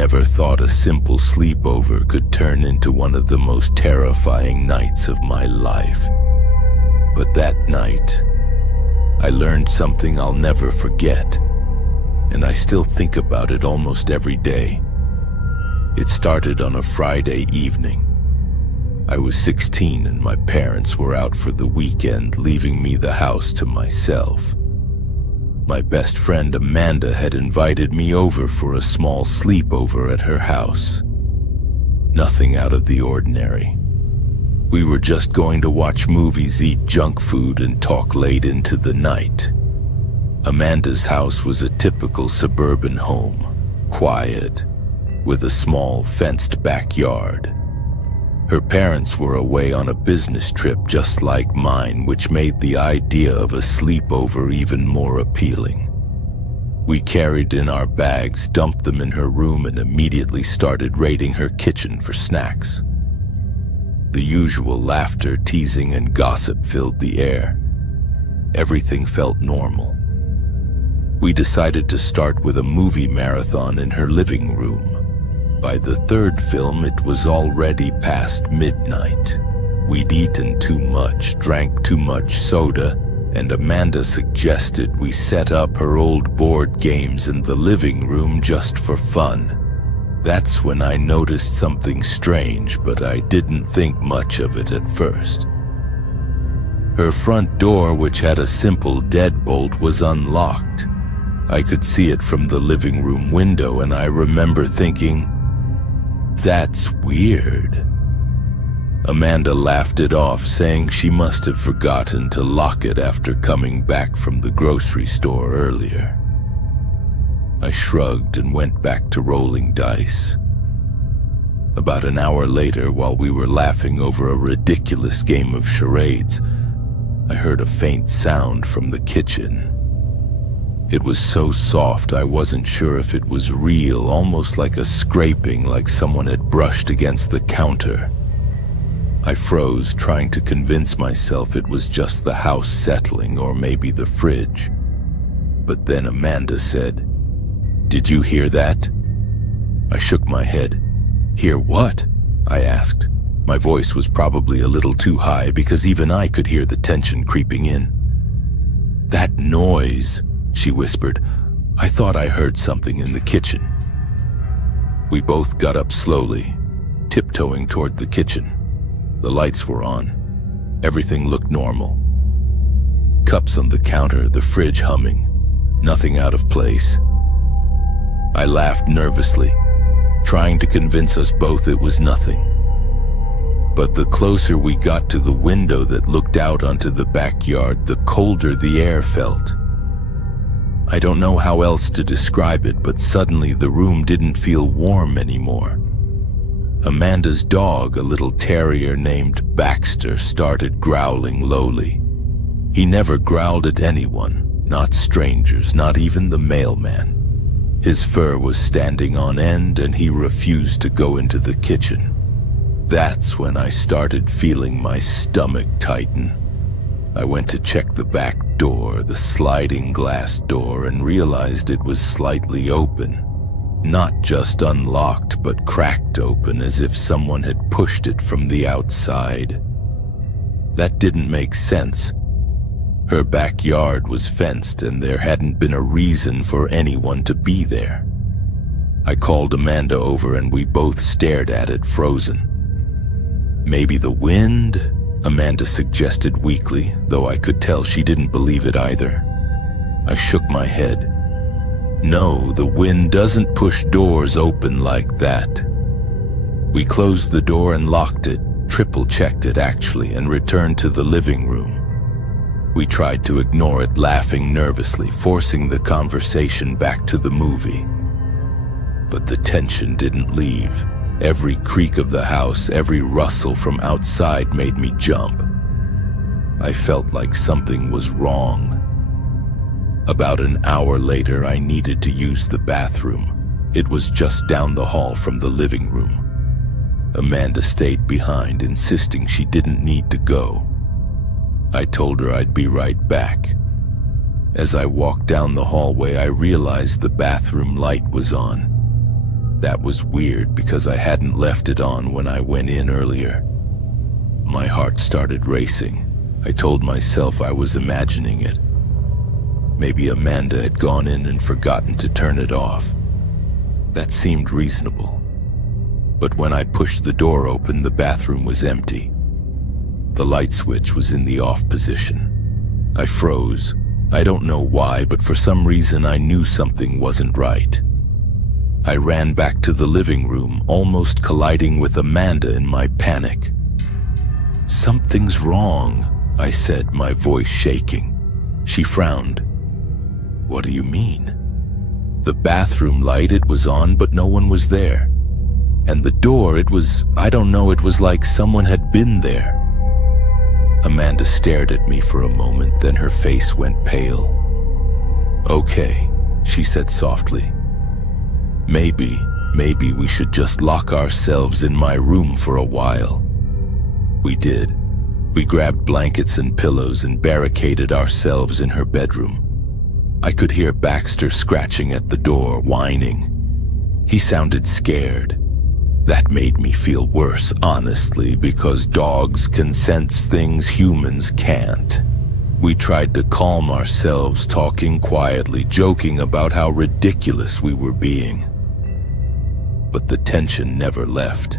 never thought a simple sleepover could turn into one of the most terrifying nights of my life. But that night, I learned something I'll never forget, and I still think about it almost every day. It started on a Friday evening. I was 16 and my parents were out for the weekend, leaving me the house to myself. My best friend Amanda had invited me over for a small sleepover at her house. Nothing out of the ordinary. We were just going to watch movies, eat junk food, and talk late into the night. Amanda's house was a typical suburban home, quiet, with a small fenced backyard. Her parents were away on a business trip just like mine, which made the idea of a sleepover even more appealing. We carried in our bags, dumped them in her room, and immediately started raiding her kitchen for snacks. The usual laughter, teasing, and gossip filled the air. Everything felt normal. We decided to start with a movie marathon in her living room. By the third film, it was already past midnight. We'd eaten too much, drank too much soda, and Amanda suggested we set up her old board games in the living room just for fun. That's when I noticed something strange, but I didn't think much of it at first. Her front door, which had a simple deadbolt, was unlocked. I could see it from the living room window, and I remember thinking, "That's weird." Amanda laughed it off, saying she must have forgotten to lock it after coming back from the grocery store earlier. I shrugged and went back to rolling dice. About an hour later, while we were laughing over a ridiculous game of charades, I heard a faint sound from the kitchen. It was so soft I wasn't sure if it was real, almost like a scraping, like someone had brushed against the counter. I froze, trying to convince myself it was just the house settling or maybe the fridge. But then Amanda said, "Did you hear that?" I shook my head. "Hear what?" I asked. My voice was probably a little too high because even I could hear the tension creeping in. "That noise," she whispered. "I thought I heard something in the kitchen." We both got up slowly, tiptoeing toward the kitchen. The lights were on. Everything looked normal. Cups on the counter, the fridge humming. Nothing out of place. I laughed nervously, trying to convince us both it was nothing. But the closer we got to the window that looked out onto the backyard, the colder the air felt. I don't know how else to describe it, but suddenly the room didn't feel warm anymore. Amanda's dog, a little terrier named Baxter, started growling lowly. He never growled at anyone, not strangers, not even the mailman. His fur was standing on end and he refused to go into the kitchen. That's when I started feeling my stomach tighten. I went to check the back door, the sliding glass door, and realized it was slightly open. Not just unlocked, but cracked open, as if someone had pushed it from the outside. That didn't make sense. Her backyard was fenced and there hadn't been a reason for anyone to be there. I called Amanda over and we both stared at it, frozen. "Maybe the wind?" Amanda suggested weakly, though I could tell she didn't believe it either. I shook my head. "No, the wind doesn't push doors open like that." We closed the door and locked it, triple-checked it actually, and returned to the living room. We tried to ignore it, laughing nervously, forcing the conversation back to the movie. But the tension didn't leave. Every creak of the house, every rustle from outside made me jump. I felt like something was wrong. About an hour later, I needed to use the bathroom. It was just down the hall from the living room. Amanda stayed behind, insisting she didn't need to go. I told her I'd be right back. As I walked down the hallway, I realized the bathroom light was on. That was weird because I hadn't left it on when I went in earlier. My heart started racing. I told myself I was imagining it. Maybe Amanda had gone in and forgotten to turn it off. That seemed reasonable. But when I pushed the door open, the bathroom was empty. The light switch was in the off position. I froze. I don't know why, but for some reason I knew something wasn't right. I ran back to the living room, almost colliding with Amanda in my panic. "Something's wrong," I said, my voice shaking. She frowned. "What do you mean?" "The bathroom light, it was on, but no one was there. And the door, it was like someone had been there." Amanda stared at me for a moment, then her face went pale. "Okay," she said softly. Maybe we should just lock ourselves in my room for a while." We did. We grabbed blankets and pillows and barricaded ourselves in her bedroom. I could hear Baxter scratching at the door, whining. He sounded scared. That made me feel worse, honestly, because dogs can sense things humans can't. We tried to calm ourselves, talking quietly, joking about how ridiculous we were being. But the tension never left.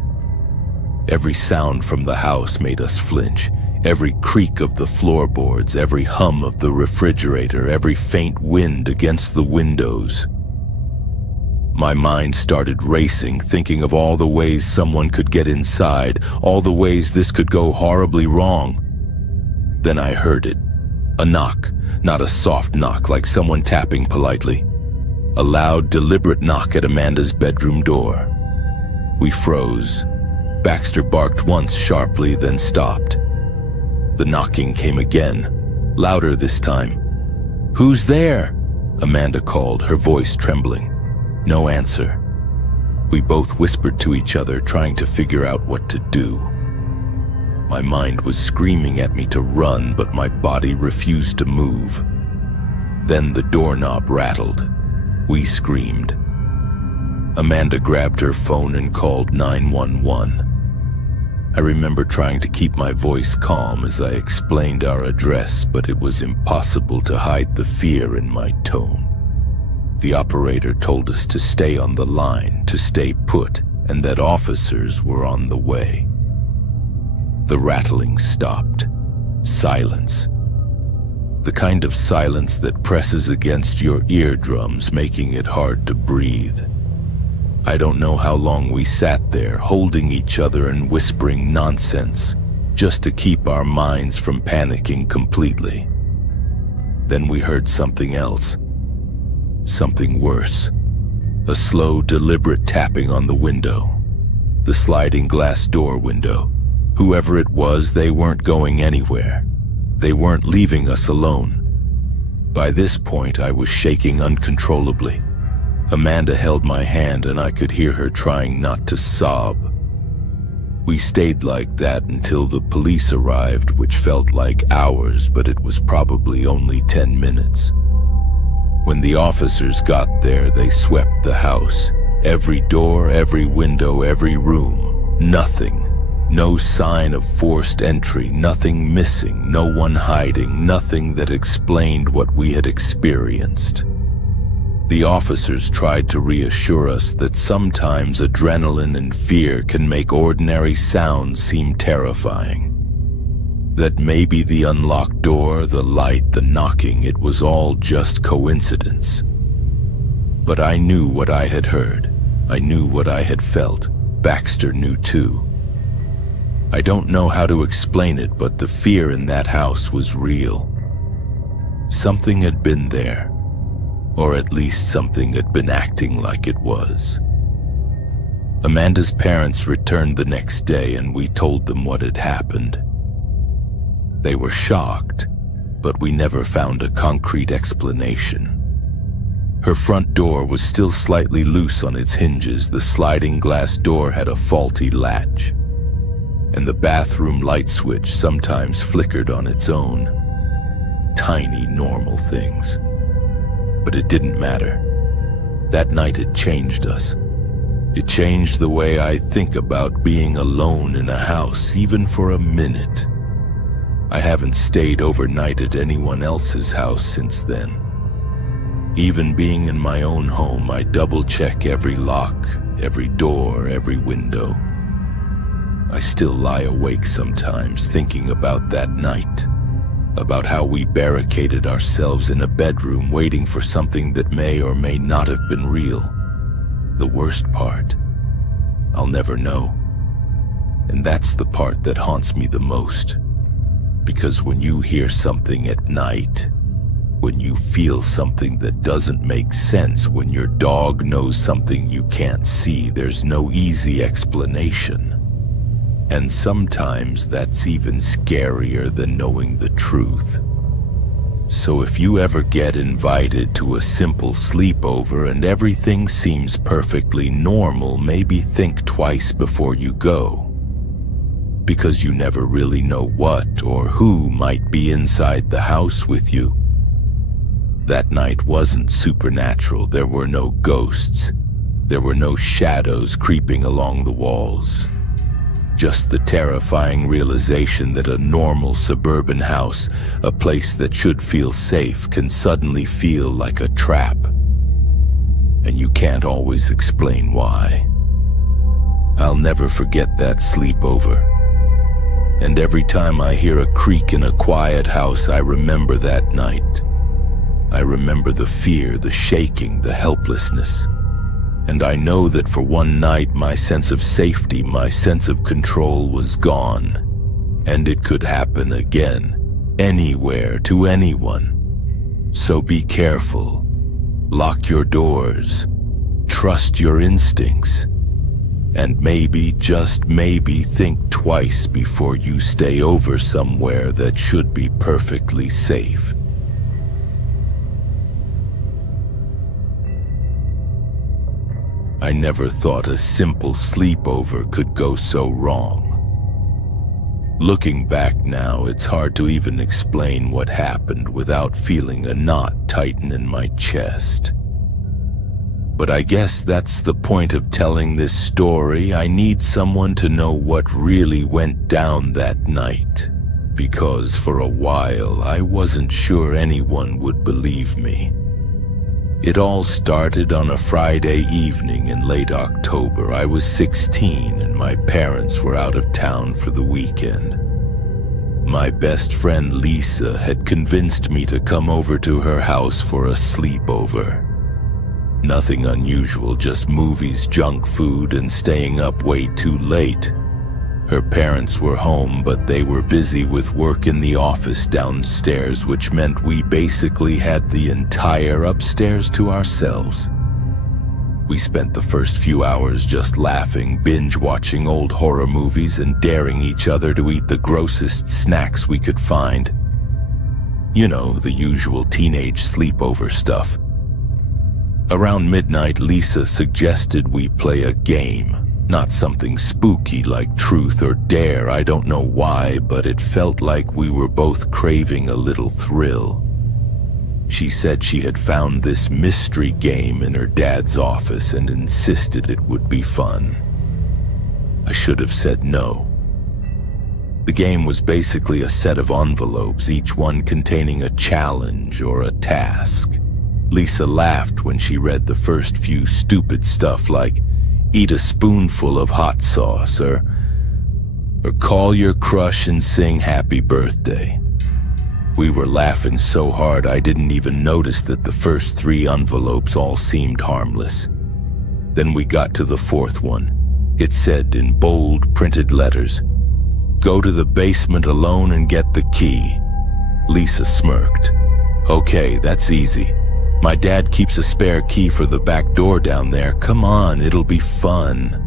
Every sound from the house made us flinch. Every creak of the floorboards, every hum of the refrigerator, every faint wind against the windows. My mind started racing, thinking of all the ways someone could get inside, all the ways this could go horribly wrong. Then I heard it. A knock, not a soft knock like someone tapping politely. A loud, deliberate knock at Amanda's bedroom door. We froze. Baxter barked once sharply, then stopped. The knocking came again, louder this time. "Who's there?" Amanda called, her voice trembling. No answer. We both whispered to each other, trying to figure out what to do. My mind was screaming at me to run, but my body refused to move. Then the doorknob rattled. We screamed. Amanda grabbed her phone and called 911. I remember trying to keep my voice calm as I explained our address, but it was impossible to hide the fear in my tone. The operator told us to stay on the line, to stay put, and that officers were on the way. The rattling stopped. Silence. The kind of silence that presses against your eardrums, making it hard to breathe. I don't know how long we sat there, holding each other and whispering nonsense, just to keep our minds from panicking completely. Then we heard something else. Something worse. A slow, deliberate tapping on the window. The sliding glass door window. Whoever it was, they weren't going anywhere. They weren't leaving us alone. By this point, I was shaking uncontrollably. Amanda held my hand and I could hear her trying not to sob. We stayed like that until the police arrived, which felt like hours, but it was probably only 10 minutes. When the officers got there, they swept the house. Every door, every window, every room. Nothing. No sign of forced entry, nothing missing, no one hiding, nothing that explained what we had experienced. The officers tried to reassure us that sometimes adrenaline and fear can make ordinary sounds seem terrifying. That maybe the unlocked door, the light, the knocking, it was all just coincidence. But I knew what I had heard. I knew what I had felt. Baxter knew too. I don't know how to explain it, but the fear in that house was real. Something had been there. Or at least something had been acting like it was. Amanda's parents returned the next day and we told them what had happened. They were shocked, but we never found a concrete explanation. Her front door was still slightly loose on its hinges. The sliding glass door had a faulty latch, and the bathroom light switch sometimes flickered on its own. Tiny, normal things. But it didn't matter. That night it changed us. It changed the way I think about being alone in a house, even for a minute. I haven't stayed overnight at anyone else's house since then. Even being in my own home, I double-check every lock, every door, every window. I still lie awake sometimes thinking about that night, about how we barricaded ourselves in a bedroom waiting for something that may or may not have been real. The worst part, I'll never know. And that's the part that haunts me the most. Because when you hear something at night, when you feel something that doesn't make sense, when your dog knows something you can't see, there's no easy explanation. And sometimes that's even scarier than knowing the truth. So if you ever get invited to a simple sleepover and everything seems perfectly normal, maybe think twice before you go. Because you never really know what or who might be inside the house with you. That night wasn't supernatural. There were no ghosts. There were no shadows creeping along the walls. Just the terrifying realization that a normal suburban house, a place that should feel safe, can suddenly feel like a trap. And you can't always explain why. I'll never forget that sleepover. And every time I hear a creak in a quiet house, I remember that night. I remember the fear, the shaking, the helplessness. And I know that for one night, my sense of safety, my sense of control was gone. And it could happen again, anywhere, to anyone. So be careful. Lock your doors. Trust your instincts. And maybe, just maybe, think twice before you stay over somewhere that should be perfectly safe. I never thought a simple sleepover could go so wrong. Looking back now, it's hard to even explain what happened without feeling a knot tighten in my chest. But I guess that's the point of telling this story. I need someone to know what really went down that night, because for a while I wasn't sure anyone would believe me. It all started on a Friday evening in late October. I was 16 and my parents were out of town for the weekend. My best friend Lisa had convinced me to come over to her house for a sleepover. Nothing unusual, just movies, junk food, and staying up way too late. Her parents were home, but they were busy with work in the office downstairs, which meant we basically had the entire upstairs to ourselves. We spent the first few hours just laughing, binge-watching old horror movies, and daring each other to eat the grossest snacks we could find. You know, the usual teenage sleepover stuff. Around midnight, Lisa suggested we play a game. Not something spooky like Truth or Dare. I don't know why, but it felt like we were both craving a little thrill. She said she had found this mystery game in her dad's office and insisted it would be fun. I should have said no. The game was basically a set of envelopes, each one containing a challenge or a task. Lisa laughed when she read the first few stupid stuff like, eat a spoonful of hot sauce, or call your crush and sing happy birthday. We were laughing so hard I didn't even notice that the first 3 envelopes all seemed harmless. Then we got to the 4th one. It said in bold printed letters, "Go to the basement alone and get the key." Lisa smirked. "Okay, that's easy. My dad keeps a spare key for the back door down there. Come on, it'll be fun."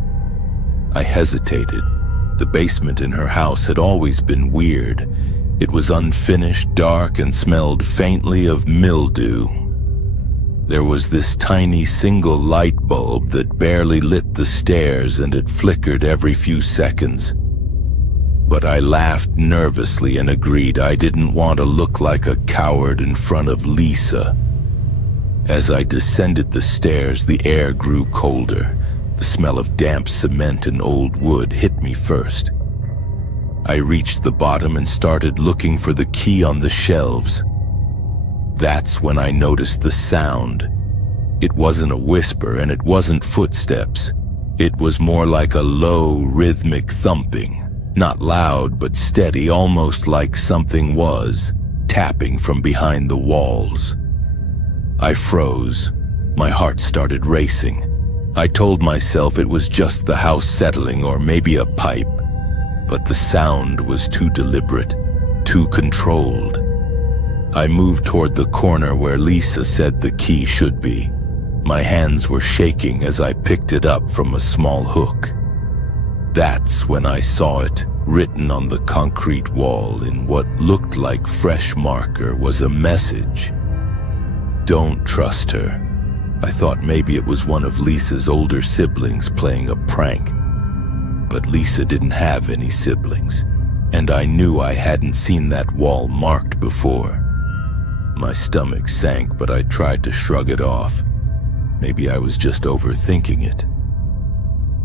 I hesitated. The basement in her house had always been weird. It was unfinished, dark, and smelled faintly of mildew. There was this tiny single light bulb that barely lit the stairs, and it flickered every few seconds. But I laughed nervously and agreed I didn't want to look like a coward in front of Lisa. As I descended the stairs, the air grew colder. The smell of damp cement and old wood hit me first. I reached the bottom and started looking for the key on the shelves. That's when I noticed the sound. It wasn't a whisper and it wasn't footsteps. It was more like a low, rhythmic thumping. Not loud, but steady, almost like something was tapping from behind the walls. I froze. My heart started racing. I told myself it was just the house settling or maybe a pipe. But the sound was too deliberate, too controlled. I moved toward the corner where Lisa said the key should be. My hands were shaking as I picked it up from a small hook. That's when I saw it, written on the concrete wall in what looked like fresh marker, was a message. Don't trust her. I thought maybe it was one of Lisa's older siblings playing a prank. But Lisa didn't have any siblings, and I knew I hadn't seen that wall marked before. My stomach sank, but I tried to shrug it off. Maybe I was just overthinking it.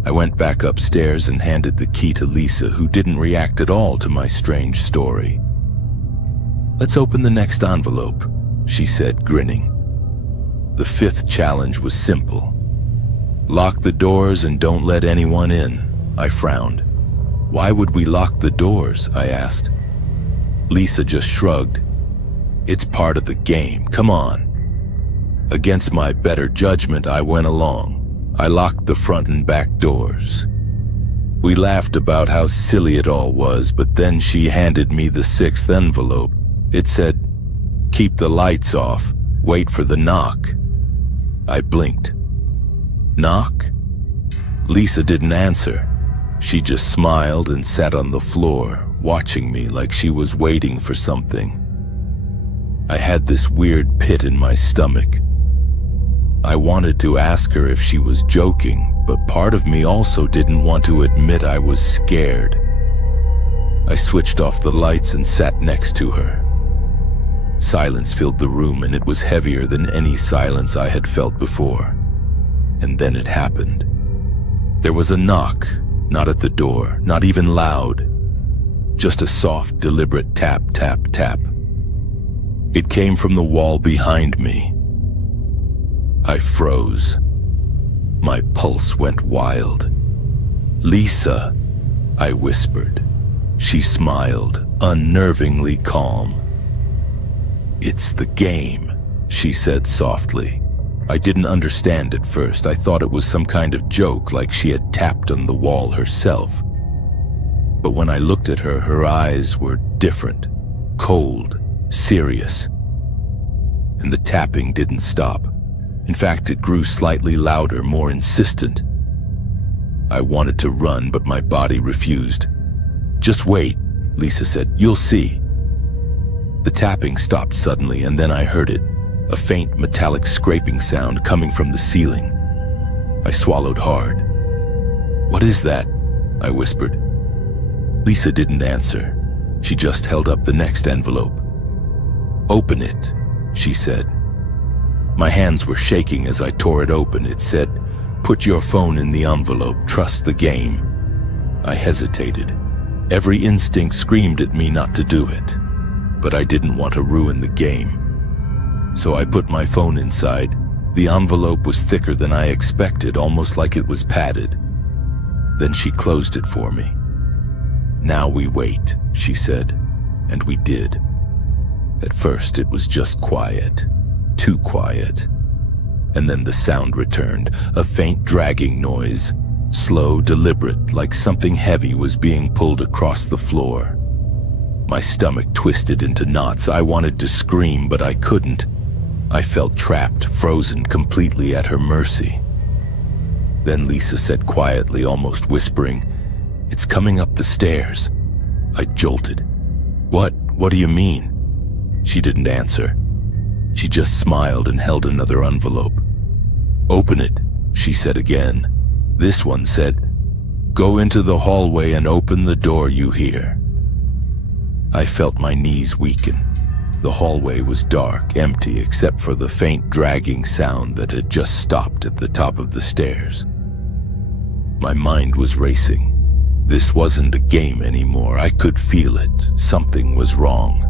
I went back upstairs and handed the key to Lisa, who didn't react at all to my strange story. "Let's open the next envelope," she said, grinning. The fifth challenge was simple. "Lock the doors and don't let anyone in." I frowned. "Why would we lock the doors?" I asked. Lisa just shrugged. "It's part of the game, come on." Against my better judgment, I went along. I locked the front and back doors. We laughed about how silly it all was, but then she handed me the sixth envelope. It said, "Keep the lights off, wait for the knock." I blinked. Knock? Lisa didn't answer. She just smiled and sat on the floor, watching me like she was waiting for something. I had this weird pit in my stomach. I wanted to ask her if she was joking, but part of me also didn't want to admit I was scared. I switched off the lights and sat next to her. Silence filled the room, and it was heavier than any silence I had felt before. And then it happened. There was a knock, not at the door, not even loud. Just a soft, deliberate tap, tap, tap. It came from the wall behind me. I froze. My pulse went wild. "Lisa," I whispered. She smiled, unnervingly calm. "It's the game," she said softly. I didn't understand at first. I thought it was some kind of joke, like she had tapped on the wall herself. But when I looked at her, her eyes were different, cold, serious. And the tapping didn't stop. In fact, it grew slightly louder, more insistent. I wanted to run, but my body refused. "Just wait," Lisa said. "You'll see." The tapping stopped suddenly, and then I heard it, a faint metallic scraping sound coming from the ceiling. I swallowed hard. "What is that?" I whispered. Lisa didn't answer. She just held up the next envelope. "Open it," she said. My hands were shaking as I tore it open. It said, "Put your phone in the envelope, trust the game." I hesitated. Every instinct screamed at me not to do it, but I didn't want to ruin the game. So I put my phone inside. The envelope was thicker than I expected, almost like it was padded. Then she closed it for me. "Now we wait," she said, and we did. At first it was just quiet. Too quiet. And then the sound returned, a faint dragging noise, slow, deliberate, like something heavy was being pulled across the floor. My stomach twisted into knots. I wanted to scream, but I couldn't. I felt trapped, frozen completely at her mercy. Then Lisa said quietly, almost whispering, "It's coming up the stairs." I jolted. What do you mean?" She didn't answer. She just smiled and held another envelope. "Open it," she said again. This one said, "Go into the hallway and open the door you hear." I felt my knees weaken. The hallway was dark, empty, except for the faint dragging sound that had just stopped at the top of the stairs. My mind was racing. This wasn't a game anymore. I could feel it. Something was wrong.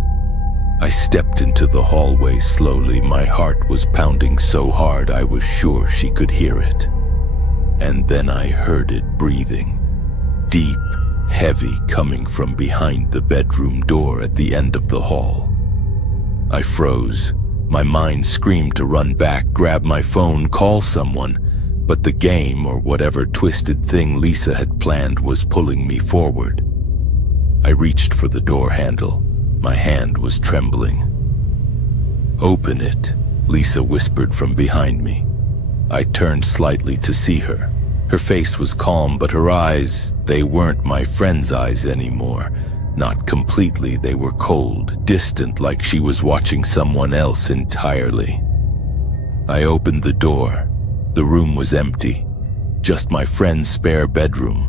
I stepped into the hallway slowly. My heart was pounding so hard I was sure she could hear it. And then I heard it breathing. Deep, heavy, coming from behind the bedroom door at the end of the hall. I froze. My mind screamed to run back, grab my phone, call someone, but the game, or whatever twisted thing Lisa had planned, was pulling me forward. I reached for the door handle. My hand was trembling. "Open it," Lisa whispered from behind me. I turned slightly to see her. Her face was calm, but her eyes, they weren't my friend's eyes anymore. Not completely, they were cold, distant, like she was watching someone else entirely. I opened the door. The room was empty, just my friend's spare bedroom.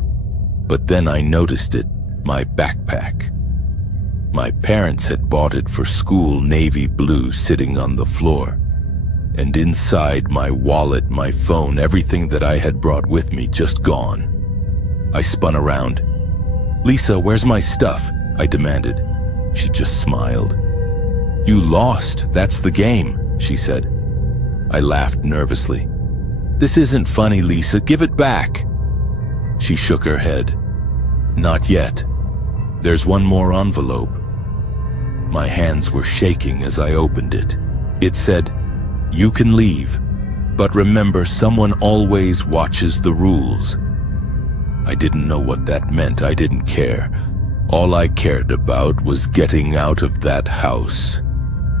But then I noticed it, my backpack. My parents had bought it for school, navy blue, sitting on the floor. And inside, my wallet, my phone, everything that I had brought with me, just gone. I spun around. "Lisa, where's my stuff?" I demanded. She just smiled. "You lost, that's the game," she said. I laughed nervously. "This isn't funny, Lisa, give it back." She shook her head. "Not yet. There's one more envelope." My hands were shaking as I opened it. It said, "You can leave, but remember, someone always watches the rules." I didn't know what that meant. I didn't care. All I cared about was getting out of that house.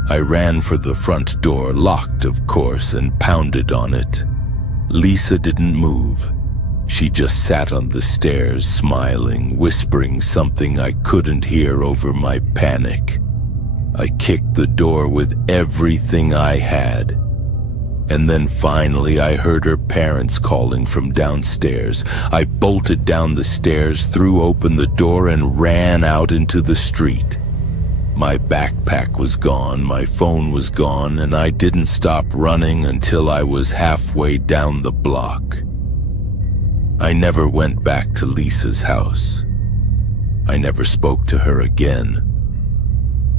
I ran for the front door, locked of course, and pounded on it. Lisa didn't move. She just sat on the stairs, smiling, whispering something I couldn't hear over my panic. I kicked the door with everything I had. And then finally I heard her parents calling from downstairs. I bolted down the stairs, threw open the door, and ran out into the street. My backpack was gone, my phone was gone, and I didn't stop running until I was halfway down the block. I never went back to Lisa's house. I never spoke to her again.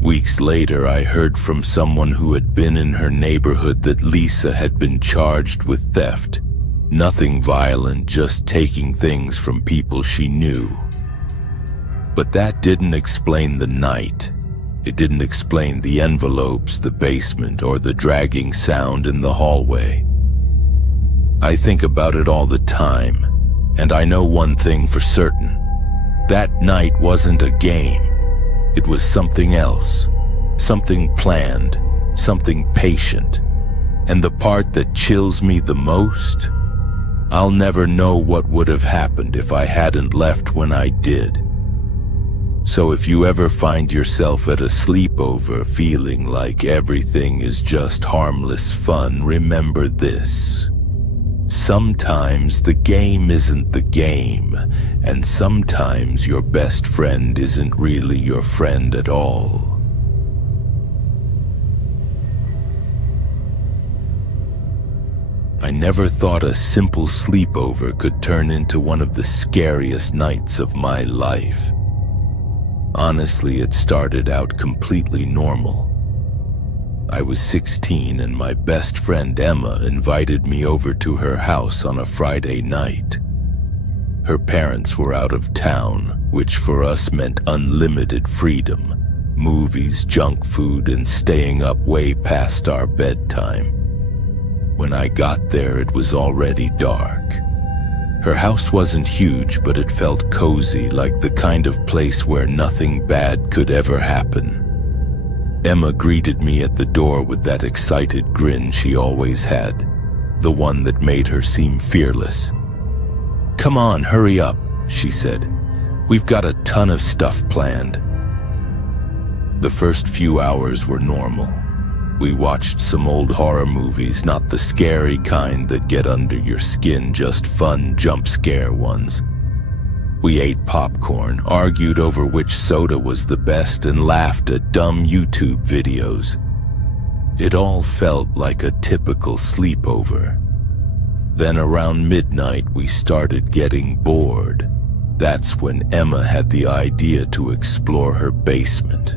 Weeks later, I heard from someone who had been in her neighborhood that Lisa had been charged with theft. Nothing violent, just taking things from people she knew. But that didn't explain the night. It didn't explain the envelopes, the basement, or the dragging sound in the hallway. I think about it all the time, and I know one thing for certain. That night wasn't a game. It was something else, something planned, something patient. And the part that chills me the most, I'll never know what would have happened if I hadn't left when I did. So if you ever find yourself at a sleepover feeling like everything is just harmless fun, remember this. Sometimes the game isn't the game, and sometimes your best friend isn't really your friend at all. I never thought a simple sleepover could turn into one of the scariest nights of my life. Honestly, it started out completely normal. I was 16 and my best friend Emma invited me over to her house on a Friday night. Her parents were out of town, which for us meant unlimited freedom, movies, junk food, and staying up way past our bedtime. When I got there, it was already dark. Her house wasn't huge, but it felt cozy, like the kind of place where nothing bad could ever happen. Emma greeted me at the door with that excited grin she always had, the one that made her seem fearless. "Come on, hurry up," she said. "We've got a ton of stuff planned." The first few hours were normal. We watched some old horror movies, not the scary kind that get under your skin, just fun jump scare ones. We ate popcorn, argued over which soda was the best, and laughed at dumb YouTube videos. It all felt like a typical sleepover. Then around midnight, we started getting bored. That's when Emma had the idea to explore her basement.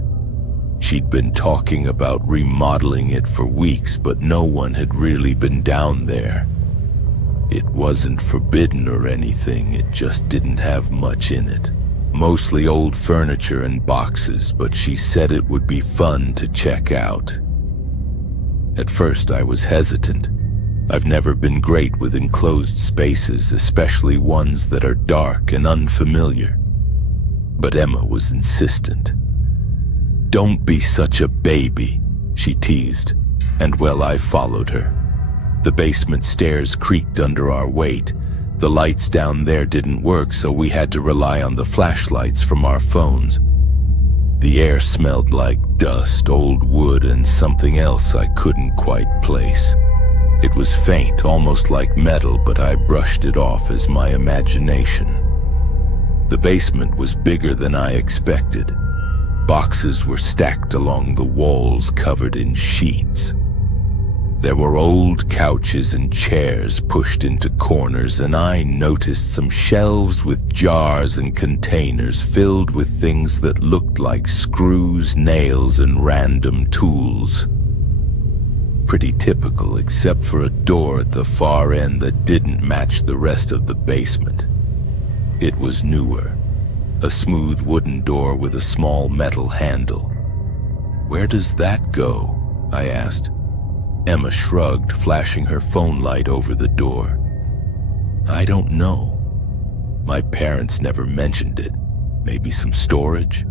She'd been talking about remodeling it for weeks, but no one had really been down there. It wasn't forbidden or anything, it just didn't have much in it. Mostly old furniture and boxes, but she said it would be fun to check out. At first I was hesitant. I've never been great with enclosed spaces, especially ones that are dark and unfamiliar. But Emma was insistent. "Don't be such a baby," she teased, and well, I followed her. The basement stairs creaked under our weight. The lights down there didn't work, so we had to rely on the flashlights from our phones. The air smelled like dust, old wood, and something else I couldn't quite place. It was faint, almost like metal, but I brushed it off as my imagination. The basement was bigger than I expected. Boxes were stacked along the walls, covered in sheets. There were old couches and chairs pushed into corners, and I noticed some shelves with jars and containers filled with things that looked like screws, nails, and random tools. Pretty typical, except for a door at the far end that didn't match the rest of the basement. It was newer, a smooth wooden door with a small metal handle. "Where does that go?" I asked. Emma shrugged, flashing her phone light over the door. "I don't know. My parents never mentioned it. Maybe some storage?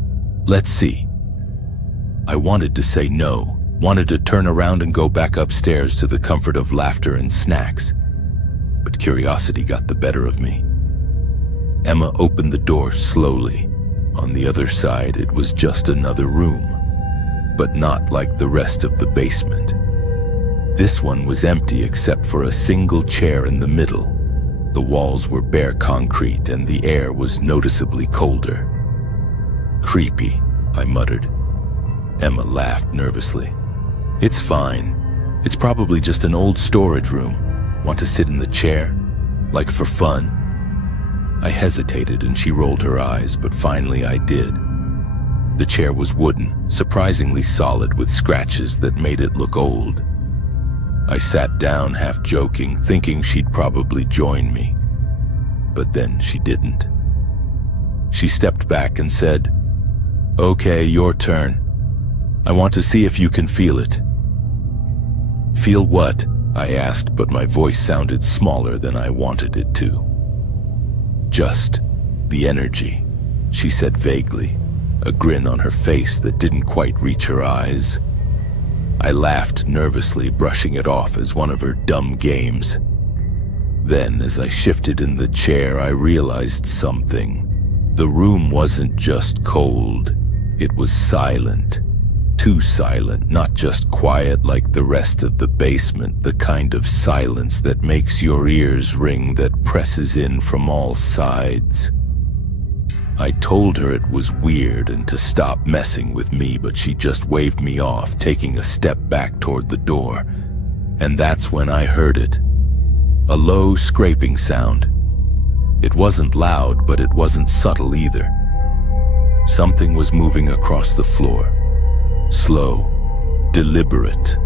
Let's see." I wanted to say no, wanted to turn around and go back upstairs to the comfort of laughter and snacks. But curiosity got the better of me. Emma opened the door slowly. On the other side, it was just another room, but not like the rest of the basement. This one was empty except for a single chair in the middle. The walls were bare concrete and the air was noticeably colder. "Creepy," I muttered. Emma laughed nervously. "It's fine. It's probably just an old storage room. Want to sit in the chair? Like for fun?" I hesitated and she rolled her eyes, but finally I did. The chair was wooden, surprisingly solid, with scratches that made it look old. I sat down, half joking, thinking she'd probably join me. But then she didn't. She stepped back and said, "Okay, your turn. I want to see if you can feel it." "Feel what?" I asked, but my voice sounded smaller than I wanted it to. "Just the energy," she said vaguely, a grin on her face that didn't quite reach her eyes. I laughed nervously, brushing it off as one of her dumb games. Then, as I shifted in the chair, I realized something. The room wasn't just cold, it was silent. Too silent, not just quiet like the rest of the basement, the kind of silence that makes your ears ring, that presses in from all sides. I told her it was weird and to stop messing with me, but she just waved me off, taking a step back toward the door. And that's when I heard it. A low scraping sound. It wasn't loud, but it wasn't subtle either. Something was moving across the floor. Slow, deliberate.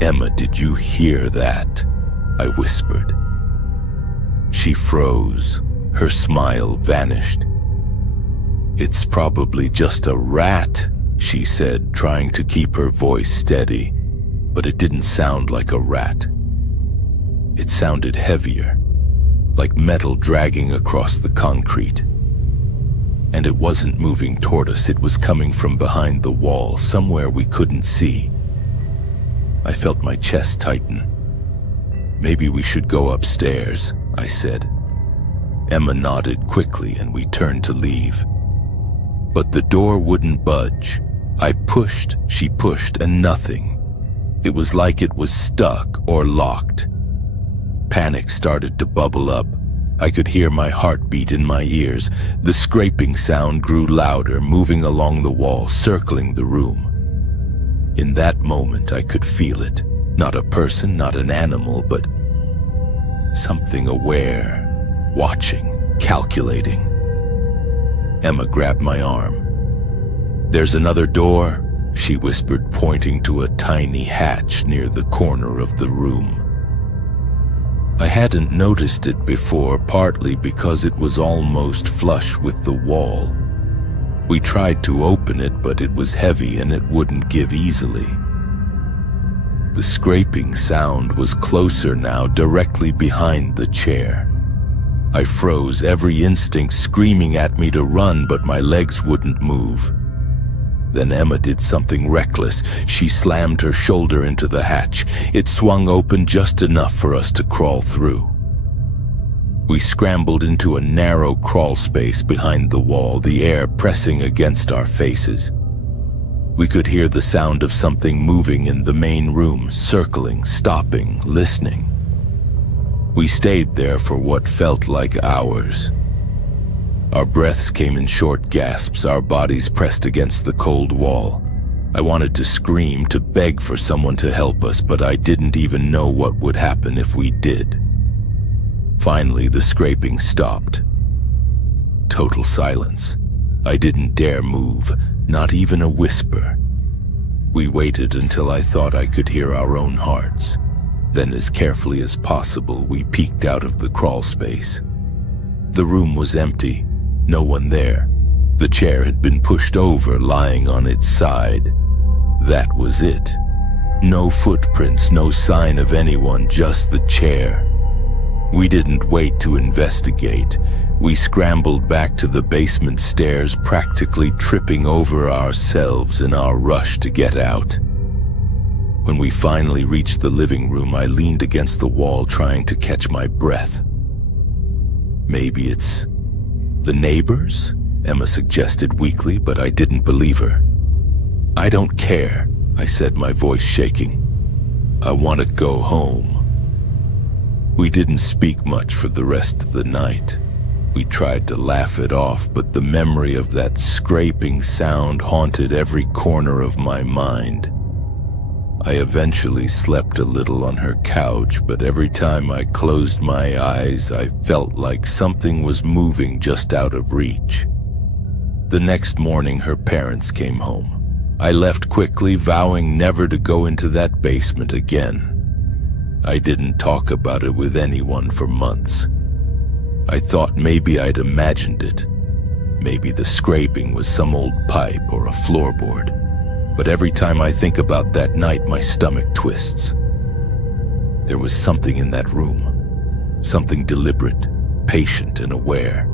"Emma, did you hear that?" I whispered. She froze. Her smile vanished. "It's probably just a rat," she said, trying to keep her voice steady. But it didn't sound like a rat. It sounded heavier, like metal dragging across the concrete. And it wasn't moving toward us, it was coming from behind the wall, somewhere we couldn't see. I felt my chest tighten. "Maybe we should go upstairs," I said. Emma nodded quickly and we turned to leave. But the door wouldn't budge. I pushed, she pushed, and nothing. It was like it was stuck or locked. Panic started to bubble up. I could hear my heartbeat in my ears. The scraping sound grew louder, moving along the wall, circling the room. In that moment, I could feel it. Not a person, not an animal, but something aware, watching, calculating. Emma grabbed my arm. "There's another door," she whispered, pointing to a tiny hatch near the corner of the room. I hadn't noticed it before, partly because it was almost flush with the wall. We tried to open it, but it was heavy and it wouldn't give easily. The scraping sound was closer now, directly behind the chair. I froze, every instinct screaming at me to run, but my legs wouldn't move. Then Emma did something reckless. She slammed her shoulder into the hatch. It swung open just enough for us to crawl through. We scrambled into a narrow crawl space behind the wall, the air pressing against our faces. We could hear the sound of something moving in the main room, circling, stopping, listening. We stayed there for what felt like hours. Our breaths came in short gasps, our bodies pressed against the cold wall. I wanted to scream, to beg for someone to help us, but I didn't even know what would happen if we did. Finally, the scraping stopped. Total silence. I didn't dare move, not even a whisper. We waited until I thought I could hear our own hearts. Then, as carefully as possible, we peeked out of the crawl space. The room was empty. No one there. The chair had been pushed over, lying on its side. That was it. No footprints, no sign of anyone, just the chair. We didn't wait to investigate. We scrambled back to the basement stairs, practically tripping over ourselves in our rush to get out. When we finally reached the living room, I leaned against the wall, trying to catch my breath. "Maybe it's the neighbors?" Emma suggested weakly, but I didn't believe her. "I don't care," I said, my voice shaking. "I want to go home." We didn't speak much for the rest of the night. We tried to laugh it off, but the memory of that scraping sound haunted every corner of my mind. I eventually slept a little on her couch, but every time I closed my eyes, I felt like something was moving just out of reach. The next morning, her parents came home. I left quickly, vowing never to go into that basement again. I didn't talk about it with anyone for months. I thought maybe I'd imagined it. Maybe the scraping was some old pipe or a floorboard. But every time I think about that night, my stomach twists. There was something in that room. Something deliberate, patient, and aware.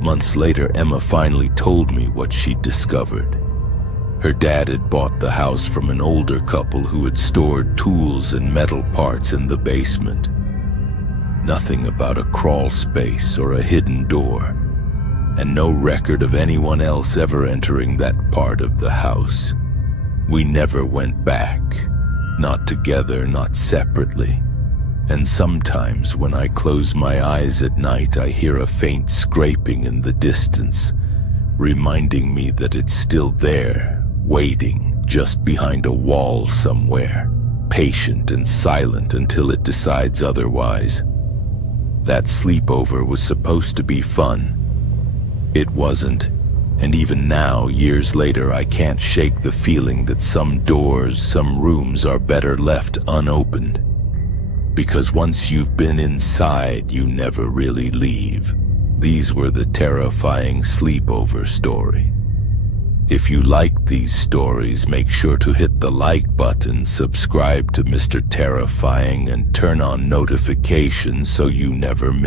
Months later, Emma finally told me what she'd discovered. Her dad had bought the house from an older couple who had stored tools and metal parts in the basement. Nothing about a crawl space or a hidden door, and no record of anyone else ever entering that part of the house. We never went back, not together, not separately. And sometimes when I close my eyes at night, I hear a faint scraping in the distance, reminding me that it's still there, waiting just behind a wall somewhere, patient and silent until it decides otherwise. That sleepover was supposed to be fun. It wasn't, and even now, years later, I can't shake the feeling that some doors, some rooms are better left unopened. Because once you've been inside, you never really leave. These were the terrifying sleepover stories. If you liked these stories, make sure to hit the like button, subscribe to Mr. Terrifying, and turn on notifications so you never miss